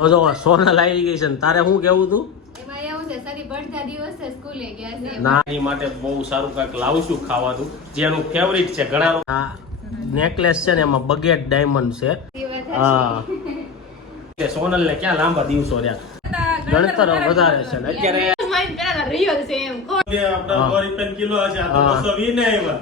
તો જો સોનલ આવી ગઈ છે ને તારે શું કેવું તું? એમાં એવું છે સરી બળતા દિવસે સ્કૂલે ગયા છે. ના. એની માટે બહુ સારું કાંઈક લાવશું ખાવાનું જે ફેવરિટ છે ઘણા આ નેકલેસ છે ને એમાં બગેટ ડાયમંડ છે. હા. કે સોનલ ને ક્યાં લાંબા દિવસો રહ્યા? ગણતર વધારે છે ને અત્યારે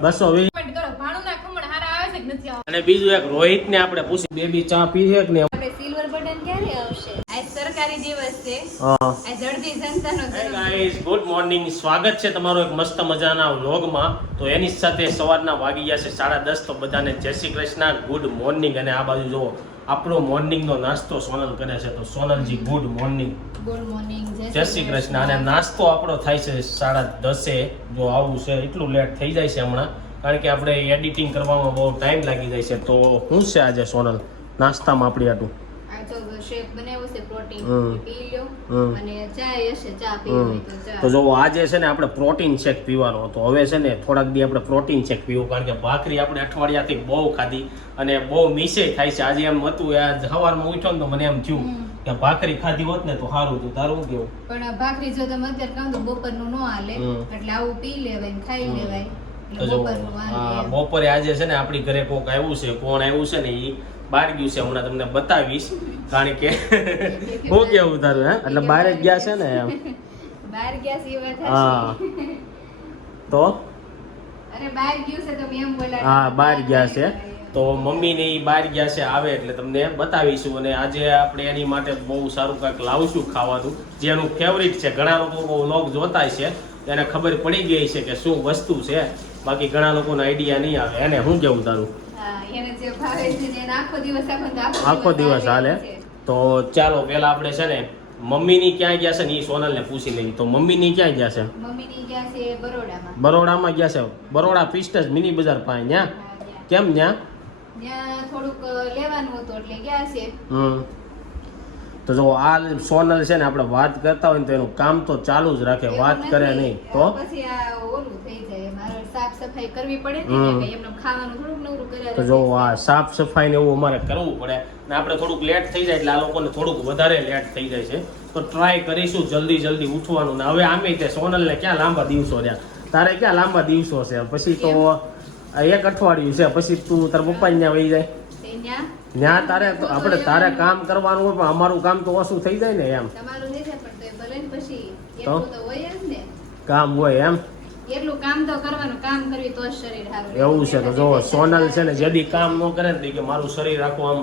બસો વીસ comment કરો ભાણું ના ખમણ હારા આવે છે કે નથી આવતા અને બીજું એક રોહિત ને આપણે પૂછી બેબી ચા પી છે કે નહીં? આપણે સિલ્વર બટન ક્યારે આવશે? આજ સરકારી દિવસ છે. હા. આ જળદી જનતાનો હે ગાઈસ ગુડ મોર્નિંગ સ્વાગત છે તમારો એક મસ્ત મજાના વ્લોગમાં. તો એની સાથે સવારના વાગી ગયા છે સાડા દસ તો બધાને જય શ્રી કૃષ્ણ. ગુડ મોર્નિંગ અને આ બાજુ જુઓ આપણો મોર્નિંગનો નાસ્તો સોનલ કરે છે. તો સોનલજી ગુડ મોર્નિંગ ગુડ મોર્નિંગ જય શ્રી કૃષ્ણ. અને નાસ્તો આપણો થાય છે સાડા દસે. જો આવું છે એટલું લેટ થઈ જાય છે હમણાં. કારણ કે આપણે એડિટિંગ કરવામાં બહુ ટાઈમ લાગી જાય છે. તો શું છે આજે સોનલ? નાસ્તામાં આપણી આટું તો જો આજે છે ને આપણે પ્રોટીન શેક પીવાનો હતો. હવે છે ને થોડાક દી આપણે પ્રોટીન શેક પીવું કારણ કે ભાખરી આપણે અઠવાડિયાથી બહુ ખાધી અને બહુ મિસે થાય છે. આજે એમ હતું સવારમાં ઉઠ્યો ને તો મને એમ થયું કે ભાખરી ખાધી હોત ને તો સારું હતું. તારું કેવું? પણ ભાખરી જો તમે અત્યારે ખાવ તો બપોરનું ન હાલે. એટલે આવું પી લેવાય ખાઈ લેવાય. તો જો. બપોરે આજે છે ને આપણી ઘરે કોક આવ્યું છે કોણ આવ્યું છે ને એ બહાર ગયું છે હમણાં તમને બતાવીશ. કારણ કે હું કેવું તારું હે? એટલે બહાર જ ગયા છે ને એમ. બહાર ગયા છે હા. તો? અરે બહાર ગયું છે તો મેં એમ બોલા હા બહાર ગયા છે. તો મમ્મી ને એ બહાર ગયા છે આવે એટલે તમને બતાવીશું. અને આજે આપણે એની માટે બહુ સારું કાંઈક લાવશું ખાવાનું જે એનું ફેવરિટ છે. ઘણા લોકો વ્લોગ જોતા છે એને ખબર પડી ગઈ છે કે શું વસ્તુ છે. બાકી ઘણા લોકોને આઈડિયા નહીં આવે. એને શું કેવું તારું? આખો દિવસ હાલે? તો ચાલો પેલા આપણે છે ને મમ્મીની ક્યાં ગયા છે ને એ સોનલને પૂછી લઈએ. તો મમ્મીની ક્યાં ગયા છે? બરોડામાં. ગયા છે. બરોડા પિસ્ટસ મિની બજાર પાસે ત્યાં કેમ ત્યાં થોડુંક લેવાનું હતું એટલે ગયા છે. હમ. તો જો આ સોનલ છે ને આપણે વાત કરતા હોય ને તો એનું કામ તો ચાલુ જ રાખે વાત કરે નહીં. તો? પછી આ ઓલું થઈ જાય મારે સાફ સફાઈ કરવી પડે ને હમ. ખાવાનું થોડુંક નવરું કર્યા તો જો આ સાફ સફાઈ ને એવું અમારે કરવું પડે ને આપણે થોડુંક લેટ થઈ જાય એટલે આ લોકોને થોડુંક વધારે લેટ થઈ જાય છે. તો ટ્રાય કરીશું જલ્દી જલ્દી ઉઠવાનું ને હવે આમે તે સોનલને ક્યાં લાંબા દિવસો રહ્યા? તારે ક્યાં લાંબા દિવસો છે? પછી તો એક અઠવાડિયું છે પછી તું તાર પપ્પા ત્યાં વહી જાય? ત્યાં તારે તો આપણે તારે કામ કરવાનું હોય પણ અમારું કામ તો ઓછું થઈ જાય ને એમ. તમારું નહીં થાય પણ ભલે ને પછી તો? હોય જ ને. કામ હોય એમ? એટલું કામ તો કરવાનું કામ કરવી તો શરીર સારું એવું છે તો જો સોનલ છે ને જદી કામ ન કરે ને કે મારું શરીર આખું આમ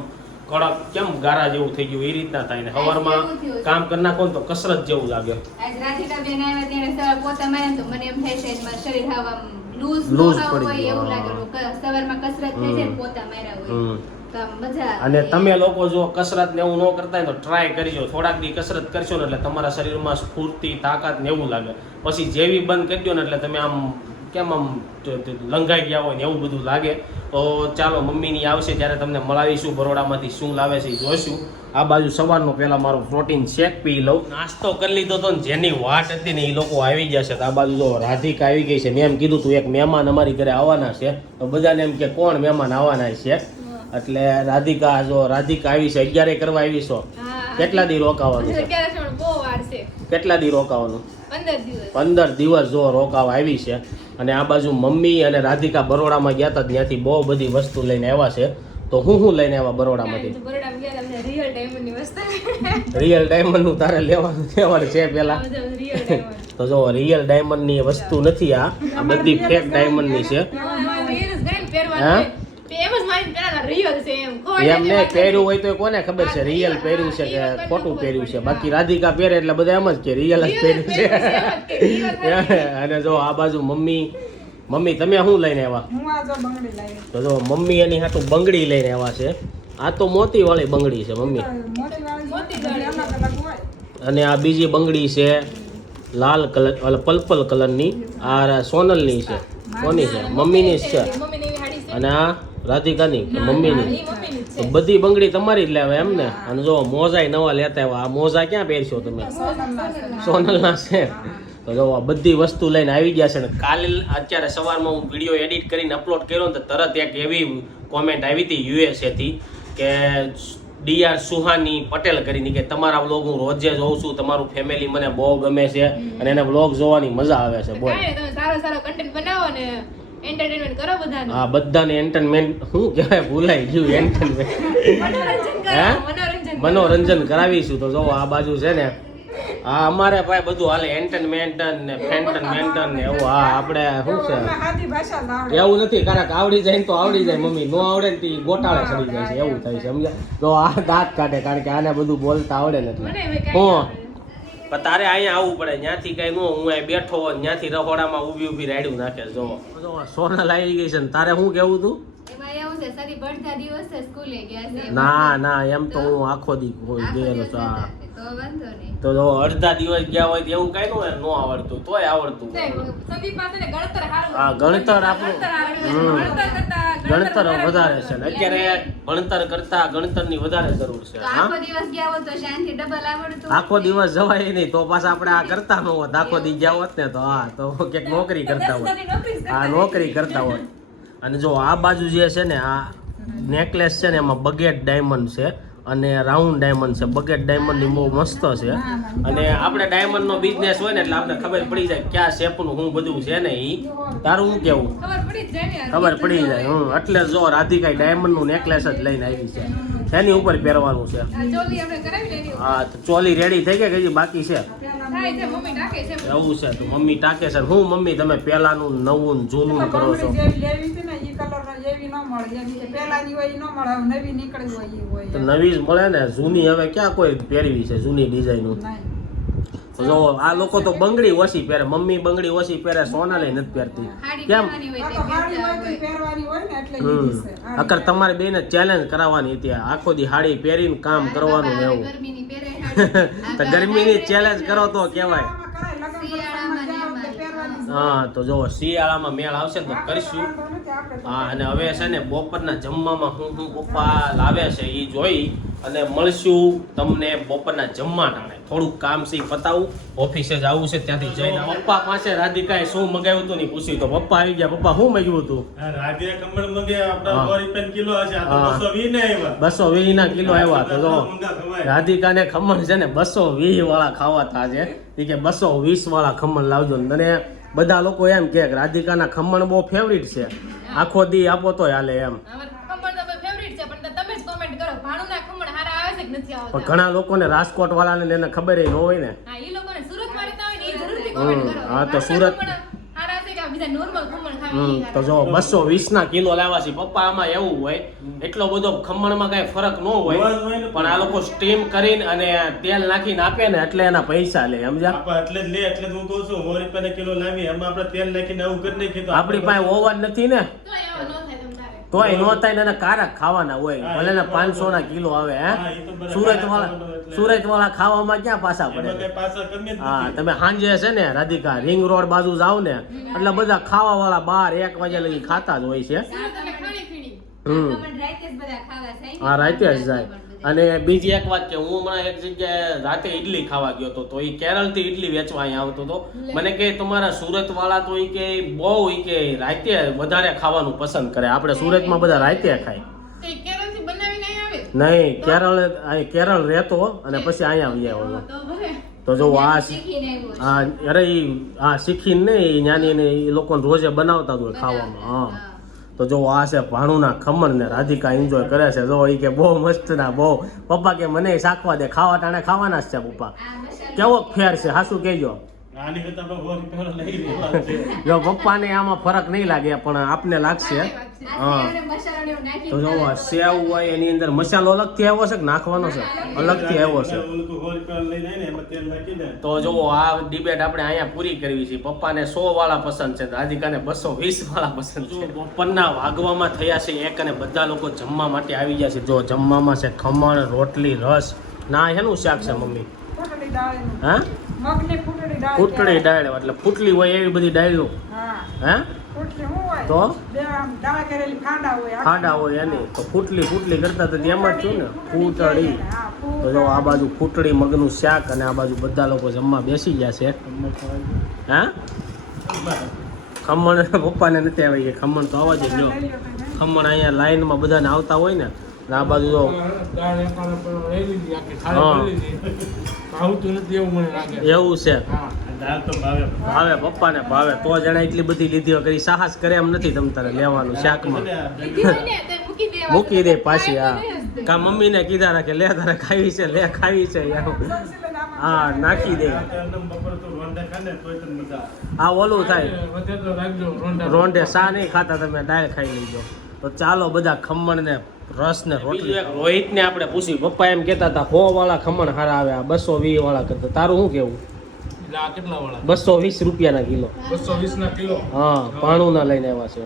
કડક કેમ ગારા જેવું થઈ ગયું એ રીતના થાય ને. સવારમાં છે. કામ કરી નાખો તો કસરત જેવું લાગે. આજ રાધિકા બેન આવ્યા ત્યારે સવાર પોતા માં તો મને એમ થાય છે મારું શરીર હવા લૂઝ લૂઝ પડી ગયું, એવું લાગે. સવારમાં કસરત થઈ જાય પોતા માર્યા હોય. અને તમે લોકો જો કસરત ને એવું ન કરતા હોય તો ટ્રાય કરજો. થોડાક દી કસરત કરશો ને એટલે તમારા શરીરમાં સ્ફૂર્તિ, તાકાત ને એવું લાગે. પછી જેવી બંધ કરી ને એટલે તમે આમ કેમ આમ લંઘાઈ ગયા હોય ને એવું બધું લાગે. તો ચાલો, મમ્મીની આવશે ત્યારે તમને મળાવીશું. બરોડામાંથી શું લાવે છે એ જોઈશું. આ બાજુ સવારનો પહેલાં મારો પ્રોટીન શેક પી લઉં. નાસ્તો કરી લીધો તો ને જેની વાટ હતી ને એ લોકો આવી છે. તો આ બાજુ જો રાધિકા આવી ગઈ છે. મેં એમ કીધું તું, એક મહેમાન અમારી ઘરે આવવાના છે. તો બધાને એમ કે, કોણ મહેમાન આવવાના છે? એટલે રાધિકા જો રાધિકા આવી છે અગિયારે કરવા આવી છો કેટલા દી રોકાવાનું છે? કેટલા દી રોકાવાનું? પંદર દિવસ. જો રોકાવા આવી છે. અને આ બાજુ મમ્મી અને રાધિકા બરોડામાં ગયા હતા ત્યાંથી બહુ બધી વસ્તુ લઈને આવ્યા છે. તો હું શું લઈને આવ્યા બરોડામાંથી? રિયલ ડાયમંડની તારે લેવાનું લેવાનું છે પેલા? તો જો રિયલ ડાયમંડની વસ્તુ નથી આ. આ બધી ફેક ડાયમંડની છે. હા? એમ જ મારી પેલા રિયલ છે એમ. એમ ને પહેર્યું હોય તો કોને ખબર છે? રિયલ પહેર્યું છે કે ખોટું પહેર્યું છે? બાકી રાધિકા પહેરે એટલે બધા એમ જ કે રિયલ જ પહેર્યું છે. અને જો આ બાજુ મમ્મી મમ્મી તમે શું લઈને આવ્યા? હું આ જો બંગડી લાવી તો જો મમ્મી એની હાટું બંગડી લઈને આવ્યા છે. આ તો મોતી વાળી બંગડી છે મમ્મી. અને આ બીજી બંગડી છે લાલ કલર પલપલ પર્પલ કલરની. આ સોનલની છે. કોની છે? મમ્મીની જ છે. અને આ રાધિકાની કે મમ્મીની? તો બધી બંગડી તમારી જ લેવા એમ ને? અને જો મોજાય નવા લેતા આવ્યા આ મોજા ક્યાં પહેરશો તમે? સોનલના છે. તો જો આ બધી વસ્તુ લઈને આવી ગયા છે ને કાલે અત્યારે સવારમાં હું વીડિયો એડિટ કરીને અપલોડ કર્યો ને તો તરત એક એવી કોમેન્ટ આવી હતી યુએસએથી કે ડીઆર સુહાની પટેલ કરીને કે તમારા વ્લોગ હું રોજે જોઉં છું તમારું ફેમિલી મને બહુ ગમે છે અને એને વ્લોગ જોવાની મજા આવે છે બોલ. સારો સારો કન્ટેન્ટ બનાવો ને. એન્ટરટેનમેન્ટ કરો બધાને હા બધાને એન્ટરટેનમેન્ટ શું કહેવાય ભૂલાઈ ગયું એન્ટરટેનમેન્ટ મનોરંજન કરો હે? મનોરંજન મનોરંજન કરાવીશું તો જો આ બાજુ છે ને હા અમારે ભાઈ બધું હાલે એન્ટરટેનમેન્ટ ને ફેન્ટરમેન્ટ ને એવું હા આપણે શું છે. એવું નથી કારણ કે આવડી જાય ને તો આવડી જાય મમ્મી નો આવડે ને તો ગોટાળે ચડી જાય છે એવું થાય છે સમજ્યા તો આ દાંત કાઢે કારણ કે આને બધું બોલતા આવડે નથી હું. પણ તારે અહીંયા આવવું પડે. ત્યાંથી કઈ નો હું અહીં બેઠો હોત ત્યાંથી રહોડામાં ઊભી ઊભી રાડ્યું નાખે જો સોનલ આવી ગઈ છે ને તારે શું કેવું તું? એમાં એવું છે સરી બળતા દિવસે સ્કૂલે ગયા છે. ના ના એમ તો હું આખો દી હોય ગયેલો છું. તો વાંધો નહીં. તો જો અડધા દિવસ ગયા હોય તો એવું કઈ નું ન આવડતું તોય આવડતું. ગણતર. હા ગણતર આપણું. ગણતર હમ. ગણતર વધારે છે ને. અત્યારે ભણતર કરતા ગણતરની વધારે જરૂર છે. હા આખો દિવસ ગયા હોત તો શાંતિ ડબલ આવડતું આખો દિવસ જવાય નહીં તો પાછા આપણે આ કરતા ન હોત. આખો દી ગયા હોત ને તો હા તો ક્યાંક નોકરી કરતા હોત. હા નોકરી આ નોકરી કરતા હોય અને જો આ બાજુ જે છે ને આ નેકલેસ છે ને એમાં બગેટ ડાયમંડ છે. અને રાઉન્ડ ડાયમંડ છે. બગેટ ડાયમંડની બહુ મસ્ત છે. અને આપણે ડાયમંડનો બિઝનેસ હોય ને એટલે આપણે ખબર પડી જાય ક્યાં શેપનું શું બધું છે ને એ તારું શું કેવું? ખબર પડી જાય હમ. એટલે જો રાધિકાઈ ડાયમંડનું નેકલેસ જ લઈને આવી છે. એની ઉપર પહેરવાનું છે? હા તો ચોલી રેડી થઈ ગઈ કે હજી બાકી છે? એવું છે તો મમ્મી ટાકે છે. હું મમ્મી તમે પેલાનું નવું જૂનું કરો છો. લેવી હતી ને ઈ કલર એવી ન મળે. પેલાની હોય ન મળે નવી નીકળી હોય ઈ હોય. તો નવી જ મળે ને જૂની હવે ક્યાં કોઈ પહેરવી છે જૂની ડિઝાઇન. જો આ લોકો તો બંગડી ઓછી પહેરે મમ્મી બંગડી ઓછી પહેરે સોનાલી નથી પહેરતી. કેમ? અકર તમારે બેને ચેલેન્જ કરાવવાની હતી આખો દી હાડી પહેરીને કામ કરવાનું ને એવું. ગરમીની પહેરે હાડી. તો ગરમીની ચેલેન્જ કરો તો કહેવાય. હા તો જો શિયાળામાં મેળ આવશે તો કરીશું. હા અને હવે છે ને બપોરના જમવામાં હું હું પપ્પા લાવે છે એ જોઈ. અને મળશું તમને બપોરના જમવા ટાણે. થોડુંક કામ છે પતાવું. ઓફિસે જ આવું છે ત્યાંથી જઈને પપ્પા પાસે રાધિકાએ શું મગાવ્યું હતું ને પૂછ્યું. તો પપ્પા આવી ગયા. પપ્પા શું મગાવ્યું હતું? આ રાધે કમળ મંગે આપણા હા. સો રૂપિયા કિલો હશે આ તો આવ્યા. ના કિલો આવ્યા તો જો ને રાધિકાને ખમણ છે ને બસો વીસ વાળા ખાવાતા છે એ કે બસો વીસ વાળા ખમણ લાવજો ને. અને બધા લોકો એમ કે રાધિકાના ખમણ બહુ ફેવરિટ છે. આખો દી આપો તો હાલે એમ અમાર ખમણ તો ફેવરિટ છે પણ તમે જ કોમેન્ટ કરો ભાણુના ખમણ હારા આવે છે કે નથી પણ ઘણા લોકોને રાજકોટ વાળાને એને ખબર ન હોય ને. હા તો સુરત- ખમણ હારા છે કે આ બીજા નોર્મલ ખમણ ખાવી હમ ઈ તો જો બસો વીસ ના કિલો લાવ્યા છે પપ્પા આમાં એવું હોય એટલો બધો ખમણમાં કઈ ફરક ન હોય. પણ આ લોકો સ્ટીમ કરીને અને તેલ નાખીને આપે ને એટલે એના પૈસા લે સમજ્યા? એટલે જ લે એટલે હું કહું છું સો રૂપિયા કિલો લાવી એમાં આપણે તેલ નાખીને આવું કરી નાખીએ તો આપણી પાસે ઓવન નથી ને. તોય ન થાય એના કારક ખાવાના હોય. ભલે ને પાંચસો ના કિલો આવે હે? હા, એ સુરત વાળા સુરત વાળા ખાવામાં ક્યાં પાછા પડે? હા તમે સાંજે છે ને રાધિકા રિંગ રોડ બાજુ જાવ ને એટલે બધા ખાવા વાળા બાર એક વાગ્યા લગી ખાતા જ હોય છે. હમ. ખમણ જ જાય. હા રાતે જ જાય. અને બીજી એક વાત કે હું હમણાં એક જગ્યાએ રાતે ઈડલી ખાવા ગયો હતો તો એ કેરળથી ઈડલી વેચવા અહીંયા આવતો હતો. મને કે તમારા સુરત વાળા તો એ કે બહુ એ કે રાતે વધારે ખાવાનું પસંદ કરે. આપણે સુરતમાં બધા રાતે ખાય. નહીં કેરળ કેરળ રહેતો અને પછી અહીંયા આવી આવ્યો. તો જો આ. હા અરે ઈ હા શીખીને નહીં નાની ને એ લોકોને રોજે બનાવતા હોય ખાવામાં હા. તો જો આ છે ભાણુના ખમણ ને રાધિકા એન્જોય કરે છે. જો એ કે બહુ મસ્ત ના બહુ. પપ્પા કે મને શાખવા દે ખાવા ટાણે ખાવાના જ છે પપ્પા. કેવો ફેર છે? હાસુ કહેજો. જો પપ્પાને આમાં ફરક નહીં લાગે પણ આપને લાગશે. હા. તો જો આ સેવ હોય એની અંદર મસાલો અલગથી આવ્યો છે કે નાખવાનો છે? અલગથી આવ્યો છે. તો જો આ ડિબેટ આપણે અહીંયા પૂરી કરવી છે. પપ્પાને સો વાળા પસંદ છે. રાધિકાને બસો વીસ વાળા પસંદ છે. બપોરના વાગવામાં થયા છે. એક અને બધા લોકો જમવા માટે આવી ગયા છે. જો જમવામાં છે ખમણ રોટલી રસ. ના એનું શાક છે મમ્મી. હા? ફૂટડી. દાળ એટલે ફૂટલી હોય એવી બધી દાળનું હા. હે? ફૂટલી હોય? તો? બે આમ દાળ કરેલી ખાંડા હોય ખાડા હોય એની. તો ફૂટલી ફૂટલી કરતા તો એમ જ છું ને. ફૂટડી તો જો આ બાજુ ફૂટડી મગનું શાક અને આ બાજુ બધા લોકો જમવા બેસી ગયા છે. હા? ખમણ પપ્પાને નથી આવી ગયા ખમણ તો આવવા જ જો. ખમણ અહીંયા લાઈનમાં બધાને આવતા હોય ને. આ બાજુ આખી હા. લીધી ભાવતું નથી એવું મને લાગે. એવું છે. હા. દાળ તો ભાવે. ભાવે પપ્પાને ભાવે. તો જણા એટલી બધી લીધી કરી. સાહસ કરે એમ નથી તમ તારે લેવાનું શાકમાં. લીધી હોય ને તો મૂકી દે પાછી હા. કા મમ્મીને કીધા રાખે લે તારે ખાવી છે લે ખાવી છે. હા નાખી દે. બપોર તો રોંઢા ખાને તોય તને મજા આવે. આ ઓલું થાય. રોંઢે સા નહીં ખાતા તમે દાળ ખાઈ લેજો. તો ચાલો બધા ખમણ ને રસ ને રોટલી. રોહિત ને આપણે પૂછ્યું પપ્પા એમ કેતા હતા હો વાળા ખમણ હારા આવે આ બસો વીસ વાળા કરતા. તારું શું કેવું એટલે આ કેટલા વાળા? બસો વીસ રૂપિયાના કિલો. બસો વીસ ના કિલો? હા પાણું ના લઈને આવ્યા છે.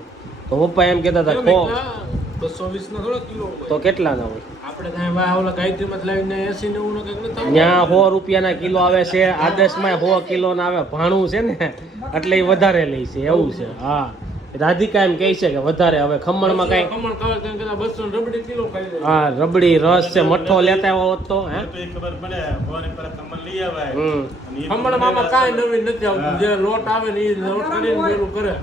તો પપ્પા એમ કેતા હતા ખો બસો વીસ ના થોડા કિલો હોય. તો કેટલા ના હોય? આપણે ત્યાં વાહ ઓલા ગાયત્રીમાં જ લાવીને એસી નેવું નો કંઈક નથી ત્યાં સો રૂપિયાના કિલો આવે છે આદર્શમાં સો કિલો ના આવે ભાણું છે ને એટલે એ વધારે લે છે એવું છે હા. રાધિકા એમ કહે છે કે વધારે હવે ખમણમાં કઈ ખમણ ખાવે કદાચ બસો ને રબડી કિલો ખાઈ હા રબડી રસ છે મઠ્ઠો લેતા આવ્યો હોત તો હે ખબર પડે હોરી પર ખમણ લઈ આવે હમ. ખમણ મામા કાઈ નવી નથી આવતું. જે લોટ આવે ને એ લોટ કરીને પેલું કરે.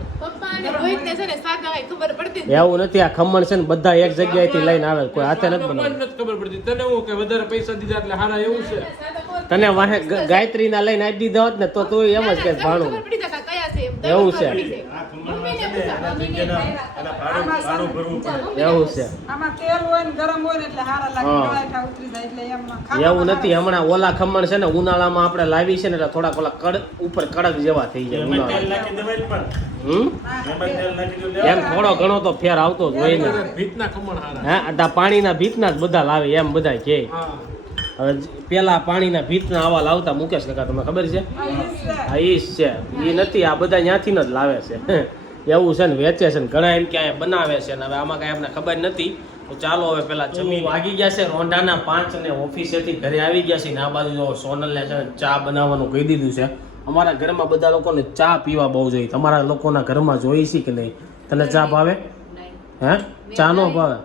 એવું નથી આ ખમણ છે ને બધા એક જગ્યાએથી લઈને આવે કોઈ હાથે નથી બનાવતું. ખબર પડતી. તને હું કે વધારે પૈસા દીધા એટલે હારા એવું છે? તને વાહે ગાયત્રી ના લઈને આપી દીધા હોત ને તો તું એમ જ કે ભાણું. ખબર પડી જતા કયા છે એમ. એવું છે. એવું છે. આમાં તેલ હોય ને ગરમ હોય ને એટલે હારા લાગે. હા. ગળાઠા ઉતરી જાય એટલે એમાં ખાવામાં એવું નથી હમણાં ઓલા ખમણ છે ને ઉનાળામાં આપણે લાવી છે ને એટલે થોડાક ઓલા કડ ઉપર કડક જેવા થઈ જાય ઉનાળા નાખી દેવાય ને પણ. હમ? એમાં તેલ. નાખી દો એમ થોડો ઘણો તો ફેર આવતો જ હોય ને. ભીતના ખમણ હારા. હા પાણીના ભીતના જ બધા લાવે એમ બધા કે. હા. હવે પેલા પાણીના ભીતના આવા લાવતા મુકેશ કાકા તમને ખબર છે? હા, એ છે. આ ઈશ છે. એ નથી આ બધા ત્યાંથી જ લાવે છે. એવું છે ને વેચે છે ને ઘણા એમ ક્યાંય બનાવે છે ને હવે આમાં કાંઈ આપણે ખબર નથી. તો ચાલો હવે પેલા જમી વાગી ગયા છે રોંઢાના પાંચ અને ઓફિસેથી ઘરે આવી ગયા છે ને આ બાજુ જો સોનલને છે ને ચા બનાવવાનું કહી દીધું છે. અમારા ઘરમાં બધા લોકોને ચા પીવા બહુ જોઈએ. તમારા લોકોના ઘરમાં જોઈ છે કે નહીં? તને ચા ભાવે? હે? ચા નો ભાવે?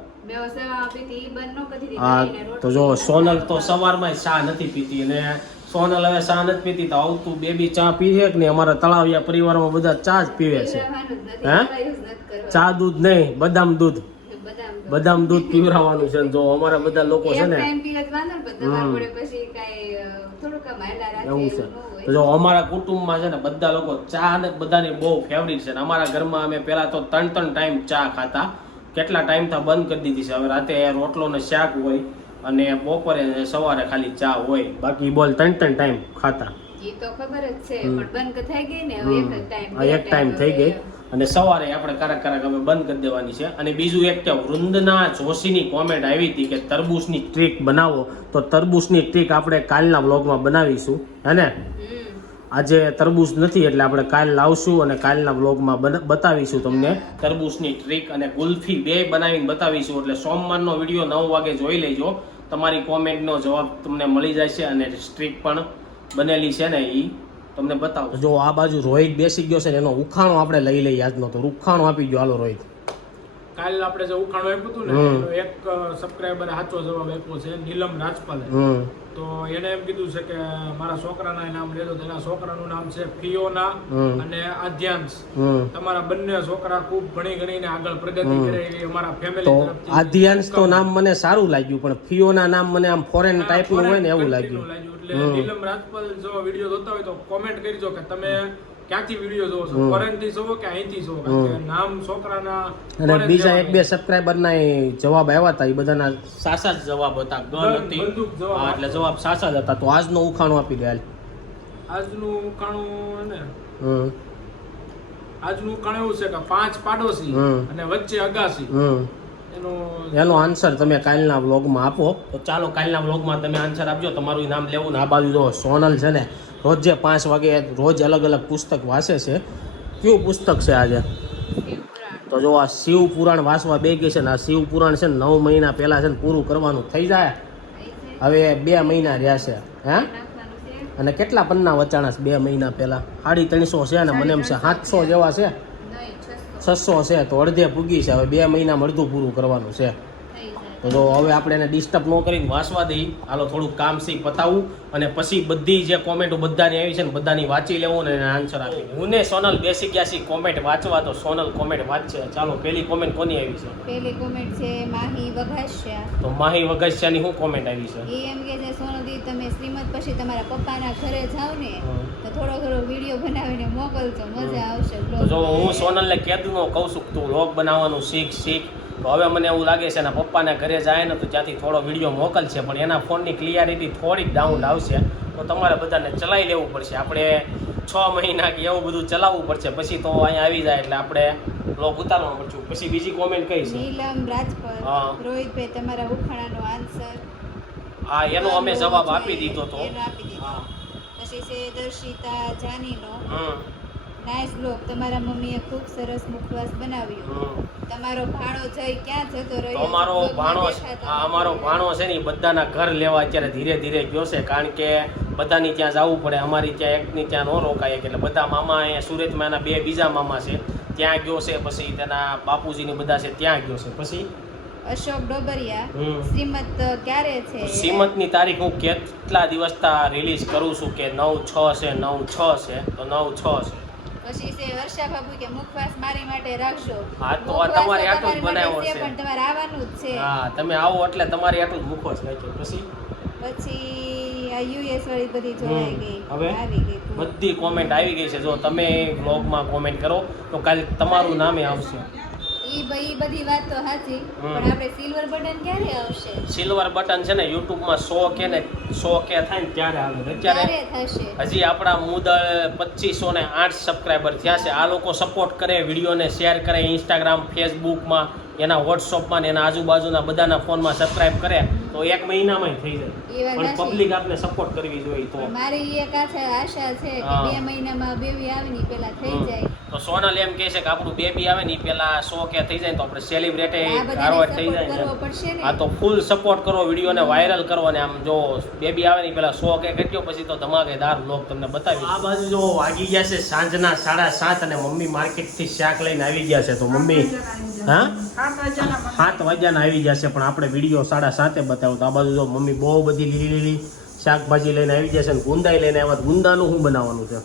ન. હા તો જો સોનલ તો સવારમાં ચા નથી પીતી અને સોનલ હવે ચા નથી પીતી તો આવતું બેબી ચા પીએ કે નહીં? અમારા તળાવિયા પરિવારમાં બધા ચા જ પીવે છે. હે? ચા દૂધ નહીં બદામ દૂધ. બદામ દૂધ. પીવરાવાનું છે ને જો અમારા બધા લોકો છે ને. પીવે એવું છે. જો અમારા કુટુંબમાં છે ને બધા લોકો ચા ને બધાની બહુ ફેવરિટ છે ને. અમારા ઘરમાં અમે પહેલા તો ત્રણ ત્રણ ટાઈમ ચા ખાતા. કેટલા ટાઈમથી બંધ કરી દીધી છે. હવે રાતે રોટલો ને શાક હોય. અને બપોરે સવારે ખાલી ચા હોય. બાકી બોલ ત્રણ ત્રણ ટાઈમ ખાતા. ઈ તો ખબર જ છે પણ બંધ થઈ ગઈ ને હવે એક જ time, આ બે એક ટાઈમ થઈ ગઈ. અને સવારે આપણે કરાક કરાક હવે બંધ કરી દેવાની છે. અને બીજું એક કે વૃંદના જોશીની કોમેન્ટ આવી હતી કે તરબૂચની ટ્રીક બનાવો. તો તરબૂચની ટ્રીક આપણે કાલના વ્લોગમાં બનાવીશું. હે ને. આજે તરબૂચ નથી એટલે આપણે કાલ લાવશું અને કાલના વ્લોગમાં બતાવીશું તમને તરબૂચની ટ્રીક અને ગુલ્ફી બે બનાવીને બતાવીશું. એટલે સોમવારનો વીડિયો નવ વાગે જોઈ લેજો. તમારી કોમેન્ટનો જવાબ તમને મળી જશે અને સ્ટ્રીક પણ બનેલી છે ને એ તમને બતાવો. જો આ બાજુ રોહિત બેસી ગયો છે ને એનો ઉખાણો આપણે લઈ લઈએ આજનો તો. ઉખાણો આપી ગયો હાલો રોહિત. કાલે આપણે જે ઉખાણું આપ્યું હતું ને એનો એક સબસ્ક્રાઈબરે સાચો જવાબ આપ્યો છે નીલમ રાજપાલે. તો એને એમ કીધું છે કે મારા છોકરાના નામ લેજો તો એના છોકરાનું નામ છે ફિયોના અને આધ્યાંશ તમારા બંને છોકરા ખૂબ ભણી ગણીને આગળ પ્રગતિ. કરે એવી અમારા ફેમિલી તરફથી. આધ્યાંશ તો નામ મને સારું લાગ્યું પણ ફિયોના નામ મને આમ ફોરેન ટાઈપનું હોય ને એવું લાગ્યું. એટલે નીલમ રાજપાલ જો વીડિયો જોતા હોય તો કોમેન્ટ કરજો કે તમે ક્યાંથી વીડિયો જોવો છો? હમ. ફોરેનથી જોવો કે અહીંથી જોવો. નામ છોકરાના અને બીજા એક બે સબસ્ક્રાઈબરના જવાબ આવ્યા હતા એ બધાના સાસા જ જવાબ હતા. ગન હતી. એટલે જવાબ સાસા જ હતા. તો આજનો ઉખાણો આપી દે આજનું ઉખાણું ને આજનું ઉખાણ એવું છે કે પાંચ પાડોશી અને વચ્ચે અગાસી એનું આન્સર તમે કાલના વ્લોગમાં આપો. તો ચાલો કાલના વ્લોગમાં તમે આન્સર આપજો. તમારું નામ લેવું ને આ બાજુ જો સોનલ છે ને રોજે પાંચ વાગે રોજ અલગ અલગ પુસ્તક વાંચે છે. કયું પુસ્તક છે આજે? તો જો આ શિવ પુરાણ વાંચવા બે ગઈ છે ને આ શિવ પુરાણ છે ને નવ મહિના પહેલાં છે ને પૂરું કરવાનું થઈ જાય. હવે બે મહિના રહ્યા છે, હે? અને કેટલા પન્ના વચાણા છે બે મહિના પહેલાં? સાડી ત્રણસો છે ને મને એમ છે, સાતસો જેવા છે. છસો. છે તો અડધે પૂગી છે. હવે બે મહિનામાં અડધું પૂરું કરવાનું છે. તો જો હવે આપણે એને ડિસ્ટર્બ ન કરીને વાંચવા દઈ હાલો થોડુંક કામ સી પતાવું અને પછી બધી જે કોમેન્ટો બધાની આવી છે ને બધાની વાંચી લેવું ને એના આન્સર આપી હું ને સોનલ બેસી ગયા છીએ કોમેન્ટ વાંચવા તો સોનલ કોમેન્ટ વાંચશે. ચાલો પહેલી કોમેન્ટ કોની આવી છે? પહેલી કોમેન્ટ છે માહી વઘાસિયા. તો માહી વગસ્યાની શું કોમેન્ટ આવી છે? એ એમ કે છે સોનદી તમે શ્રીમદ પછી તમારા પપ્પાના ઘરે જાવ ને વીડિયો બનાવીને મોકલજો મજા આવશે જો હું સોનલને નો કહું છું તું લોગ બનાવવાનું શીખ શીખ. તો હવે મને એવું લાગે છે એના પપ્પાના ઘરે જાય ને તો ત્યાંથી થોડો વીડિયો મોકલશે પણ એના ફોનની ક્લિયરિટી થોડીક ડાઉન આવશે. તો તમારે બધાને ચલાવી લેવું પડશે. આપણે છ મહિના કે એવું બધું ચલાવવું પડશે. પછી તો અહીંયા આવી જાય એટલે આપણે બ્લોગ ઉતારવાનું પડશે. પછી બીજી કોમેન્ટ કઈ છે? નીલમ રાજપત હા. રોહિતભાઈ તમારા ઉખાણાનો આન્સર હા એનો અમે જવાબ આપી દીધો તો. દીધો છે દર્શિતા જાનીનો નાઇસ બ્લોગ તમારા મમ્મીએ ખૂબ સરસ મુખવાસ બનાવ્યો. તમારો ભાણો જઈ ક્યાં જતો રહ્યો? અમારો ભાણો અમારો ભાણો છે ને બધાના ઘર લેવા અત્યારે ધીરે ધીરે ગયો છે કારણ કે બધાની ત્યાં જવું પડે. અમારી ત્યાં એકની ત્યાં ન રોકાય એટલે બધા મામા અહીંયા સુરતમાં એના બે બીજા મામા છે ત્યાં ગયો છે પછી તેના બાપુજીની બધા છે ત્યાં ગયો છે. પછી? અશોક ડોબરિયા શ્રીમત ક્યારે છે શ્રીમતની તારીખ હું કેટલા દિવસતા રિલીઝ કરું છું કે નવ છ છે નવ છ છે? તો નવ છ છે. પછી છે વર્ષા બાબુ કે મુખવાસ મારી માટે રાખજો. હા, તો તમારે આટલું જ બનાવ્યો છે. પણ તમારે આવવાનું જ છે. હા તમે આવો એટલે તમારે આટલું જ મૂકો જ પછી? પછી આ યુએસ વાળી બધી ગઈ હવે? આવી ગઈ બધી કોમેન્ટ આવી ગઈ છે. જો તમે બ્લોગમાં કોમેન્ટ કરો તો કાલે તમારું નામે આવશે. ઈ બ- બધી વાત તો સાચી પણ આપણે સિલ્વર બટન ક્યારે આવશે? સિલ્વર બટન છે ને યુટ્યુબમાં સો કે ને સો કે થાય ને ત્યારે આવે. ક્યારે અત્યારે થશે. હજી આપણા મુદળ પચીસો ને આઠ સબસ્ક્રાઈબર થયા છે. આ લોકો સપોર્ટ કરે વિડીયોને શેર કરે ઇન્સ્ટાગ્રામ ફેસબુકમાં એના વોટ્સઅપમાં ને એના આજુબાજુના બધાના ફોનમાં સબસ્ક્રાઇબ કરે તો એક મહિનામાં થઈ જાય. પણ પબ્લિક આપને સપોર્ટ કરવી જોઈએ તો. મારી એક આશા છે કે બે મહિનામાં બેબી આવે ને પેલા થઈ જાય. તો સોનલ એમ કહે છે કે આપણું બેબી આવે ને પેલા સો કે થઈ જાય તો આપણે સેલિબ્રેટ આ થઈ જાય હા તો ફૂલ સપોર્ટ કરો વિડીયોને વાયરલ કરો ને આમ જો બેબી આવે ને પેલા સો કે ઘટ્યો પછી તો ધમાકેદાર લોક તમને બતાવી આ બાજુ જો વાગી ગયા છે સાંજના સાડા સાત અને મમ્મી માર્કેટથી શાક લઈને આવી ગયા છે તો મમ્મી હા? સાત વાગ્યાના આવી જશે પણ આપણે વીડિયો સાડા સાતે બતાવું. તો આ બાજુ જો મમ્મી બહુ બધી લીલી લીલી શાકભાજી લઈને આવી જશે ને અને ગુંદાઈ લઈને આવ્યા ગુંદાનું શું બનાવવાનું છે?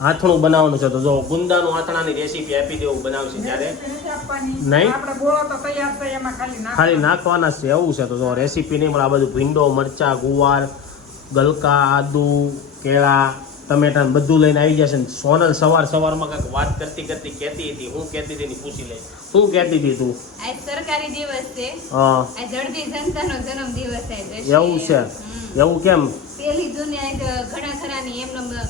આથણું. બનાવવાનું છે. તો જો ગુંદાનું આથણાની રેસીપી આપી દેવું બનાવશે ત્યારે. નહીં? ખાલી નાખવાના. છે એવું છે. તો જો રેસીપી નહીં પણ આ બધું ભીંડો મરચા ગુવાર ગલકા આદુ કેળા ટમેટા બધું લઈને આવી જશે ને સોનલ સવાર સવારમાં કાંઈક વાત કરતી કરતી કહેતી હતી હું કહેતી હતી પૂછી લઈ. શું કહેતી હતી તું? આજ સરકારી દિવસ છે. હા. આ જડદી જનતાનો જન્મ દિવસ છે એવું છે. એવું કેમ? પેલી દુનિયા આ ઘણા ખરાની એમને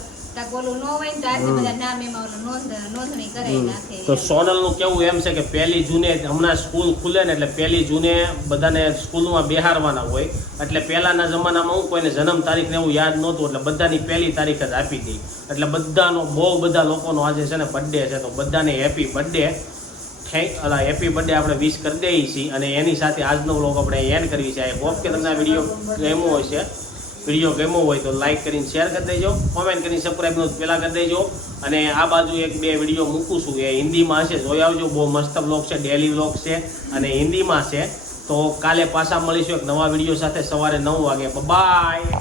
તો સોનલનું કેવું એમ છે કે પહેલી જૂને હમણાં સ્કૂલ ખુલે ને એટલે પહેલી જૂને બધાને સ્કૂલમાં બેહારવાના હોય. એટલે પહેલાંના જમાનામાં હું કોઈને જન્મ તારીખ ને એવું યાદ નહોતું એટલે બધાની પહેલી તારીખ જ આપી દઈ એટલે બધાનો બહુ બધા લોકોનો આજે છે ને બર્થડે છે તો બધાને હેપી બર્થડે થેન્ક અલા હેપી બર્થડે આપણે વિશ કરી દઈએ છીએ અને એની સાથે આજનો વ્લોગ આપણે એન્ડ કરવી છે આઈ હોપ કે તમને આ વીડિયો ગમ્યો હોય છે વીડિયો ગમ્યો હોય તો લાઈક કરીને શેર કરી દેજો કોમેન્ટ કરીને સબસ્ક્રાઈબ નો પહેલાં કરી દેજો. અને આ બાજુ એક બે વીડિયો મૂકું છું એ હિન્દીમાં છે જોઈ આવજો, બહુ મસ્ત બ્લોગ છે ડેલી બ્લોગ છે અને હિન્દીમાં છે. તો કાલે પાછા મળીશું એક નવા વીડિયો સાથે સવારે નવ વાગે બાય